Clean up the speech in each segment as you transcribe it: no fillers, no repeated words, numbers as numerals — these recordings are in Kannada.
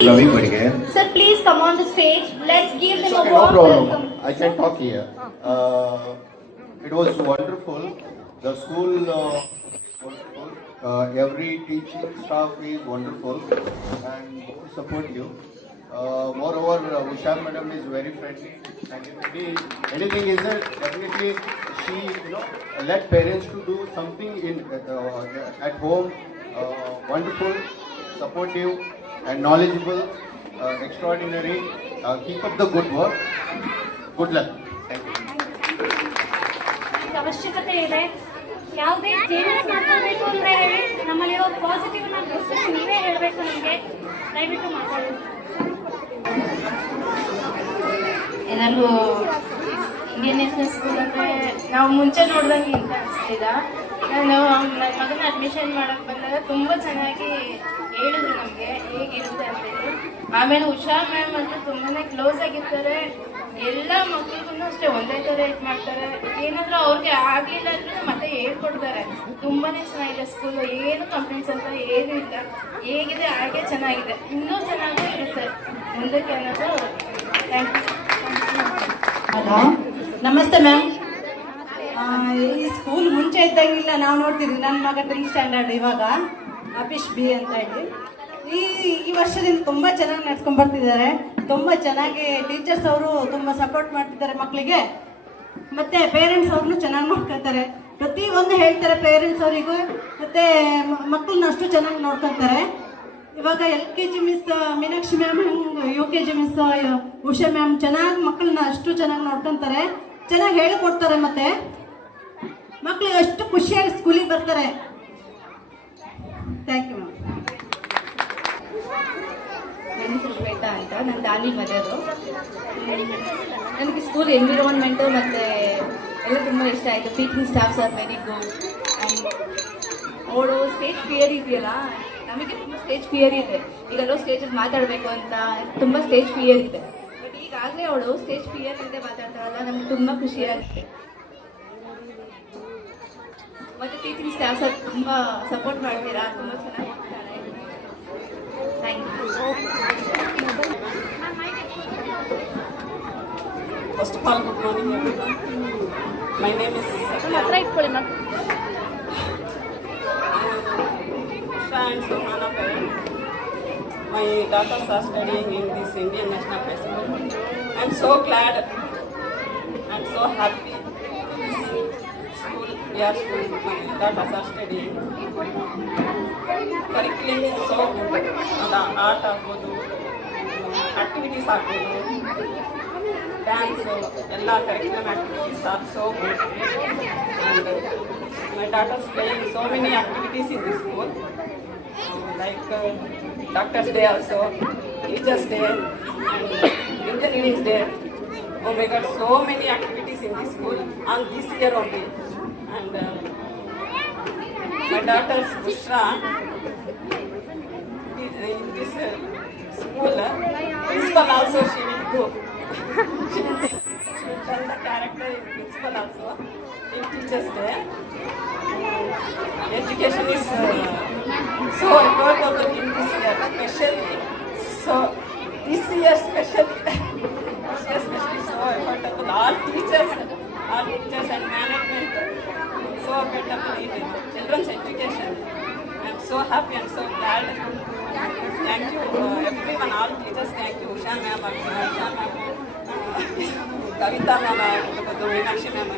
Ravi Padige. Sir, please come on the stage. Let's give him a No warm problem. welcome. I can talk here. It was wonderful. The school wonderful. Every teaching staff is wonderful and more supportive. Moreover, Usha madam is very friendly, and if anything is there, definitely she let parents to do something at home. Wonderful, supportive, and knowledgeable. Extraordinary. Keep up the good work. Good luck. Thank you. ಅವಶ್ಯಕತೆ ಇದೆ. ಯಾವುದೇ ಚೇಂಜಸ್ ಮಾಡ್ಕೋಬೇಕು ಅಂದ್ರೆ ಹೇಳಿ, ನಮ್ಮಲ್ಲಿರೋ ಪಾಸಿಟಿವ್ ನ ನೀವೇ ಹೇಳಬೇಕು. ನಮಗೆ ದಯವಿಟ್ಟು ಮಾತಾಡಿ. ಎಲ್ಲರಿಗೂ ಇಂಡಿಯನ್ ನ್ಯಾಷನಲ್ ಸ್ಕೂಲ್ ಅಂದರೆ ನಾವು ಮುಂಚೆ ನೋಡಿದಂಗೆ ಅಂತ ಅನಿಸ್ತಿದ. ನಾನು ನನ್ನ ಮಗನ ಅಡ್ಮಿಷನ್ ಮಾಡೋಕ್ಕೆ ಬಂದಾಗ ತುಂಬ ಚೆನ್ನಾಗಿ ಹೇಳಿದ್ರು ನಮಗೆ ಹೇಗಿರುತ್ತೆ ಅಂತೇಳಿ. ಆಮೇಲೆ ಉಷಾ ಮ್ಯಾಮ್ ಅಂತ ತುಂಬಾ ಕ್ಲೋಸ್ ಆಗಿರ್ತಾರೆ. ಎಲ್ಲ ಮಕ್ಳಿಗೂ ಅಷ್ಟೇ ಒಂದೇ ಥರ ಇದು ಮಾಡ್ತಾರೆ. ಏನಾದರೂ ಅವ್ರಿಗೆ ಆಗಲಿಲ್ಲ ಅಂದ್ರೂ ಮತ್ತೆ ಹೇಳ್ಕೊಡ್ತಾರೆ. ತುಂಬಾ ಚೆನ್ನಾಗಿದೆ ಸ್ಕೂಲು. ಏನು ಕಂಪ್ಲೇಂಟ್ಸ್ ಅಂತ ಏನೂ ಇಲ್ಲ. ಹೇಗಿದೆ ಹಾಗೆ ಚೆನ್ನಾಗಿದೆ. ಇನ್ನೂ ಚೆನ್ನಾಗೂ ಇರುತ್ತೆ ಮುಂದಕ್ಕೆ ಅನ್ನೋದು. Thank you. ಹಲೋ, ನಮಸ್ತೆ ಮ್ಯಾಮ್. ಈ ಸ್ಕೂಲ್ ಮುಂಚೆ ಇದ್ದಂಗಿಲ್ಲ. ನಾವು ನೋಡ್ತಿದ್ವಿ, ನನ್ನ ಮಗ 10th ಸ್ಟ್ಯಾಂಡರ್ಡ್ ಇವಾಗ, ಅಭಿಷ್ ಬಿ ಅಂತ ಹೇಳಿ. ಈ ವರ್ಷದಿಂದ ತುಂಬ ಚೆನ್ನಾಗಿ ನಡ್ಸ್ಕೊಂಡು ಬರ್ತಿದ್ದಾರೆ. ತುಂಬ ಚೆನ್ನಾಗಿ ಟೀಚರ್ಸ್ ಅವರು ತುಂಬ ಸಪೋರ್ಟ್ ಮಾಡ್ತಿದ್ದಾರೆ ಮಕ್ಕಳಿಗೆ. ಮತ್ತು ಪೇರೆಂಟ್ಸ್ ಅವ್ರನ್ನೂ ಚೆನ್ನಾಗಿ ನೋಡ್ಕೊತಾರೆ. ಪ್ರತಿಯೊಂದು ಹೇಳ್ತಾರೆ ಪೇರೆಂಟ್ಸ್ ಅವರಿಗೂ. ಮತ್ತು ಮಕ್ಕಳನ್ನ ಅಷ್ಟು ಚೆನ್ನಾಗಿ ನೋಡ್ಕೊತಾರೆ. ಇವಾಗ LKG miss Meenakshi ma'am, UKG miss Usha ma'am ಚೆನ್ನಾಗಿ ಮಕ್ಕಳನ್ನ ಅಷ್ಟು ಚೆನ್ನಾಗಿ ನೋಡ್ಕೊತಾರೆ, ಚೆನ್ನಾಗಿ ಹೇಳಿಕೊಡ್ತಾರೆ. ಮತ್ತು ಮಕ್ಕಳು ಅಷ್ಟು ಖುಷಿಯಾಗಿ ಸ್ಕೂಲಿಗೆ ಬರ್ತಾರೆ. Thank you ma'am. ನನ್ನ ಹೆಸರು ಶ್ವೇತಾ ಅಂತ. ನನ್ನ ದಾನಿ ಮದರು. ನನಗೆ ಸ್ಕೂಲ್ ಎನ್ವಿರಾನ್ಮೆಂಟು ಮತ್ತು ಎಲ್ಲ ತುಂಬ ಇಷ್ಟ ಆಯಿತು. Teaching staffs are very good. And ಅವಳು ಸ್ಟೇಜ್ ಫಿಯರ್ ಇದೆಯಲ್ಲ, ನಮಗೆ ತುಂಬ ಸ್ಟೇಜ್ ಫಿಯರ್ ಇದೆ. ಈಗಲೂ ಸ್ಟೇಜಲ್ಲಿ ಮಾತಾಡಬೇಕು ಅಂತ ತುಂಬ ಸ್ಟೇಜ್ ಫಿಯರ್ ಇದೆ. ಬಟ್ ಈಗಾಗಲೇ ಅವಳು ಸ್ಟೇಜ್ ಫಿಯರ್ ಇಲ್ಲದೆ ಮಾತಾಡ್ತಾಳಲ್ಲ, ನಮ್ಗೆ ತುಂಬ ಖುಷಿಯಾಗುತ್ತೆ. ಮತ್ತು ಟೀಚಿಂಗ್ ಸ್ಟಾಫ್ಸ್ ತುಂಬ ಸಪೋರ್ಟ್ ಮಾಡ್ತೀರಾ, ತುಂಬ ಚೆನ್ನಾಗಿ ಮಾಡ್ತಾಳೆ. Thank you. First of all, good morning everyone. My name is Usha and Sohana parents. My daughters are studying in this Indian National High School. I am so glad and so happy this school where my daughters are studying. Curriculum is so good. The art ಆಗ್ಬೋದು, activities ಆಗ್ಬೋದು, dance, ಎಲ್ಲ curriculum activities are so good. And my daughters playing so many activities in this school, like Doctor's Day also, Teachers' Day, and Engineering Day. Oh my God, so many activities in this school on this year only. And my daughter's Bushra, in this school, principal also she will go. She will tell the character in principal also in Teachers' Day. Education is so important in this year, especially. So this year especially so important. All teachers and management so important in children's education. I am so happy and so glad. Thank you everyone, all teachers. Thank you Usha ma'am, Kavita ma'am, Meenakshi ma'am,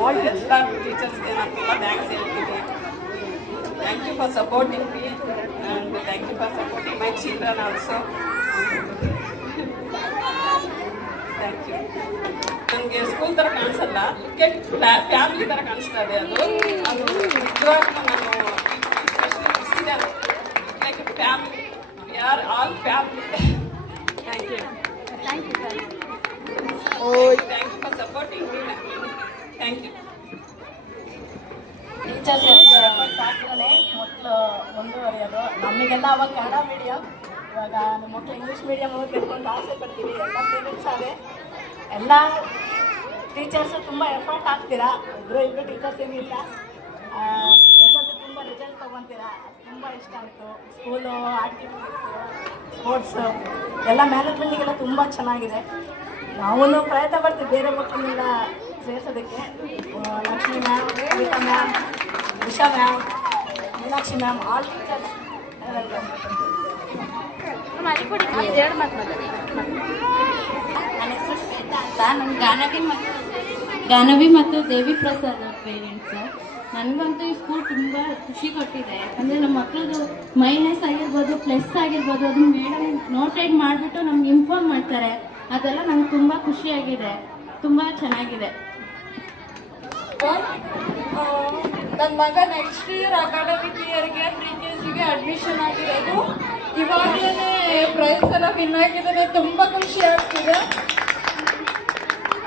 all teachers ಗೆ ನಾನು ತುಂಬ ಥ್ಯಾಂಕ್ಸ್ ಹೇಳ್ತೀನಿ. Thank you for supporting me and thank you for supporting my children also. Thank you. ನನಗೆ ಸ್ಕೂಲ್ ಥರ ಕಾಣಿಸಲ್ಲ, ಫ್ಯಾಮಿಲಿ ಥರ ಕಾಣಿಸ್ತಾ ಇದೆ. ಅದು ನಿಜವಾಗ್ಲೂ ನಾನು like family, we are all family. Thank you. Thank you for supporting me. Thank you. Teachers ಹಾಕಿದ್ರೆ ಮಕ್ಕಳು ಮುಂದುವರಿಯೋದು. ನಮಗೆಲ್ಲ ಅವಾಗ ಕನ್ನಡ ಮೀಡಿಯಮ್, ಇವಾಗ ನಮ್ಮ ಮಕ್ಕಳು ಇಂಗ್ಲೀಷ್ ಮೀಡಿಯಮ್ ಓದಬೇಕು ಅಂತ ಆಸೆ ಪಡ್ತೀವಿ. ಎಲ್ಲ ಪೇರೆಂಟ್ಸ್ ಆದರೆ ಎಲ್ಲ ಟೀಚರ್ಸು ತುಂಬ ಎಫರ್ಟ್ ಹಾಕ್ತೀರಾ. ಇಬ್ಬರು ಟೀಚರ್ಸ್ ಏನಿಲ್ಲ, ತುಂಬ ರಿಸಲ್ಟ್ ತೊಗೊತೀರಾ. ತುಂಬ ಇಷ್ಟ ಆಯಿತು. ಸ್ಕೂಲು ಆಕ್ಟಿವಿಟೀಸ್ ಸ್ಪೋರ್ಟ್ಸ್ ಎಲ್ಲ ಮ್ಯಾನೇಜ್ಮೆಂಟಿಗೆಲ್ಲ ತುಂಬ ಚೆನ್ನಾಗಿದೆ. ನಾವು ಪ್ರಯತ್ನ ಪಡ್ತೀವಿ ಬೇರೆ ಮಕ್ಕಳನ್ನೆಲ್ಲ ಸೇರಿಸೋದಕ್ಕೆ. Lakshmi ma'am, Geetha ma'am, Usha ma'am, Meenakshi ma'am, all teachers. ನನ್ನ ಹೆಸರು ಶ್ವೇತಾ ಅಂತ. ನನ್ನ ಗಾನವಿ ಮತ್ತು ದೇವಿ ಪ್ರಸಾದ್ ಪೇರೆಂಟ್ಸ್. ನನಗಂತೂ ಈ ಸ್ಕೂಲ್ ತುಂಬ ಖುಷಿ ಕೊಟ್ಟಿದೆ. ಯಾಕಂದರೆ ನಮ್ಮ ಮಕ್ಕಳದು ಮೈನಸ್ ಆಗಿರ್ಬೋದು, ಪ್ಲಸ್ ಆಗಿರ್ಬೋದು, ಅದನ್ನ ಮೇಡಮ್ ನೋಟೇಟ್ ಮಾಡಿಬಿಟ್ಟು ನಮ್ಗೆ ಇನ್ಫಾರ್ಮ್ ಮಾಡ್ತಾರೆ. ಅದೆಲ್ಲ ನಂಗೆ ತುಂಬ ಖುಷಿಯಾಗಿದೆ, ತುಂಬ ಚೆನ್ನಾಗಿದೆ. ನನ್ನ ಮಗ ನೆಕ್ಸ್ಟ್ ಇಯರ್ ಅಕಾಡೆಮಿಕ್ ಇಯರ್ಗೆ ಪ್ರಿ-ಕೆಜಿಗೆ ಅಡ್ಮಿಷನ್ ಆಗಿರೋದು. ಇವಾಗಲೇ ಪ್ರೈಸ್ ಎಲ್ಲ ವಿನ್ ಆಗಿದ್ದಾನೆ, ತುಂಬ ಖುಷಿ ಆಗ್ತಿದೆ.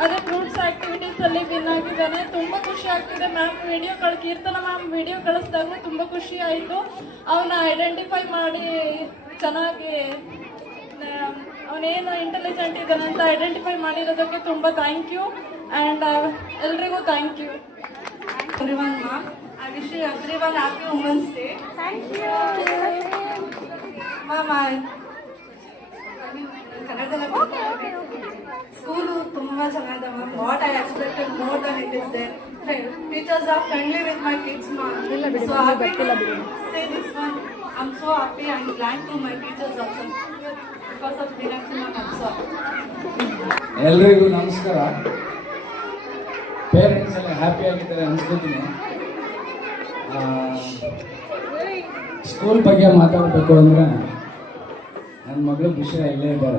ಅದೇ ಫ್ರೂಟ್ಸ್ ಆಕ್ಟಿವಿಟೀಸ್ ಅಲ್ಲಿ ವಿನ್ ಆಗಿದ್ದಾನೆ, ತುಂಬ ಖುಷಿ ಆಗ್ತಿದೆ. ಮ್ಯಾಮ್ ಕೀರ್ತನ ಮ್ಯಾಮ್ ವಿಡಿಯೋ ಕಳಿಸಿದಾಗ ತುಂಬ ಖುಷಿ ಆಯಿತು. ಅವನ್ನ ಐಡೆಂಟಿಫೈ ಮಾಡಿ ಚೆನ್ನಾಗಿ ಅವನೇನು ಇಂಟೆಲಿಜೆಂಟ್ ಇದ್ದಾನೆ ಅಂತ ಐಡೆಂಟಿಫೈ ಮಾಡಿರೋದಕ್ಕೆ ತುಂಬ ಥ್ಯಾಂಕ್ ಯು. ಆ್ಯಂಡ್ ಎಲ್ರಿಗೂ thank you. Everyone, ma'am. I wish you everyone happy Women's Day. Thank you. Ma'am, school ತುಂಬ ಚೆನ್ನಾಗಿದೆ ma'am. What I expected more than it is there. Teachers are friendly with my kids ma'am. So happy to say this one. I am so happy and glad to my teachers also because of Meenakshi ma'am also. ಎಲ್ರಿಗೂ ನಮಸ್ಕಾರ. ಪೇರೆಂಟ್ಸ್ ಎಲ್ಲ ಹ್ಯಾಪಿ ಆಗಿದ್ದಾರೆ ಅನ್ಸ್ಕೊತೀನಿ. ಸ್ಕೂಲ್ ಬಗ್ಗೆ ಮಾತಾಡಬೇಕು ಅಂದರೆ ನನ್ನ ಮಗಳು ವಿಷಯ ಇಲ್ಲೇ ಇದ್ದಾರೆ.